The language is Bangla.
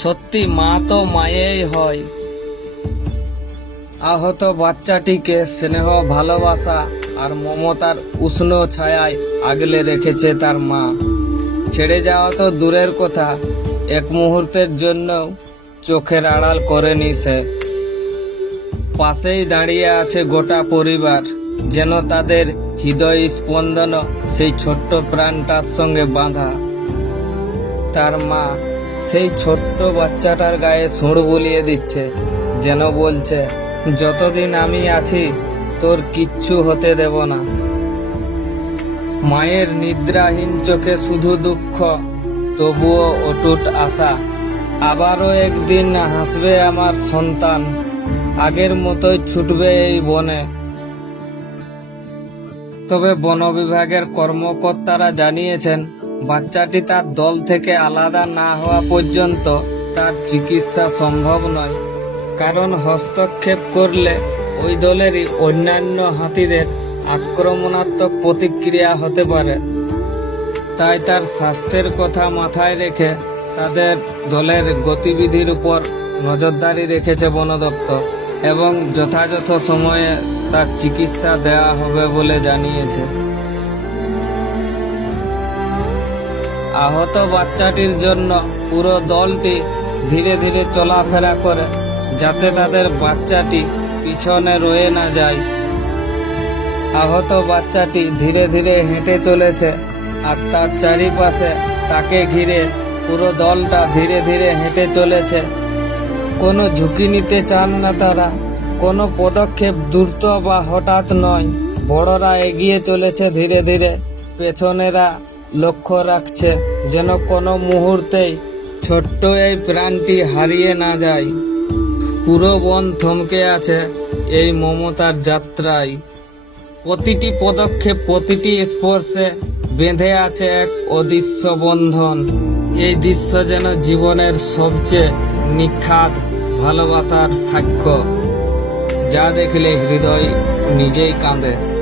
সত্যি মা তো মায়েই হয়। আহত বাচ্চাটিকে স্নেহ, ভালোবাসা আর মমতার উষ্ণ ছায়ায় আগলে রেখেছে তার মা। ছেড়ে যাওয়া তো দূরের কথা, এক মুহূর্তের জন্য চোখের আড়াল করেনি সে। পাশেই দাঁড়িয়ে আছে গোটা পরিবার, যেন তাদের হৃদয় স্পন্দন সেই ছোট্ট প্রাণটার সঙ্গে বাঁধা। তার মা সেই ছোট্ট বাচ্চাটার গায়ে সুঁড় বুলিয়ে দিচ্ছে, যেন বলছে, যতদিন আমি আছি, তোর কিচ্ছু হতে দেব না। মায়ের নিদ্রাহীন চোখে শুধু দুঃখ, তবুও অটুট আশা। আবারও একদিন হাসবে আমার সন্তান, আগের মতোই ছুটবে এই বনে। তবে বন বিভাগের কর্মকর্তারা জানিয়েছেন বাচ্চাটি তার দল থেকে আলাদা না হওয়া পর্যন্ত তার চিকিৎসা সম্ভব নয়। কারণ হস্তক্ষেপ করলে ওই দলেরই অন্যান্য হাতিদের আক্রমণাত্মক প্রতিক্রিয়া হতে পারে। তাই তার স্বাস্থ্যের কথা মাথায় রেখে তাদের দলের গতিবিধির উপর নজরদারি রেখেছে বন দপ্তর এবং যথাযথ সময়ে তার চিকিৎসা দেওয়া হবে বলে জানিয়েছে। আহত বাচ্চাটির জন্য পুরো দলটি ধীরে ধীরে চলাফেরা করে, যাতে তাদের বাচ্চাটি পিছনে রয়ে না যায়। আহত বাচ্চাটি ধীরে ধীরে হেঁটে চলেছে আর তার চারিপাশে তাকে ঘিরে পুরো দলটা ধীরে ধীরে হেঁটে চলেছে। কোনো ঝুঁকি নিতে চান না তারা, কোনো পদক্ষেপ দ্রুত বা হঠাৎ নয়। বড়রা এগিয়ে চলেছে ধীরে ধীরে। পেছনেরা লক্ষ্য রাখছে যেন কোনো মুহূর্তেই ছোট্ট এই প্রাণটি হারিয়ে না যায়। পুরো বন থমকে আছে এই মমতার যাত্রায়। প্রতিটি পদক্ষেপ, প্রতিটি স্পর্শে বেঁধে আছে এক অদৃশ্য বন্ধন। এই দৃশ্য যেন জীবনের সবচেয়ে নিখাত ভালোবাসার সাক্ষ্য। যা দেখলে হৃদয় নিজেই কাঁদে।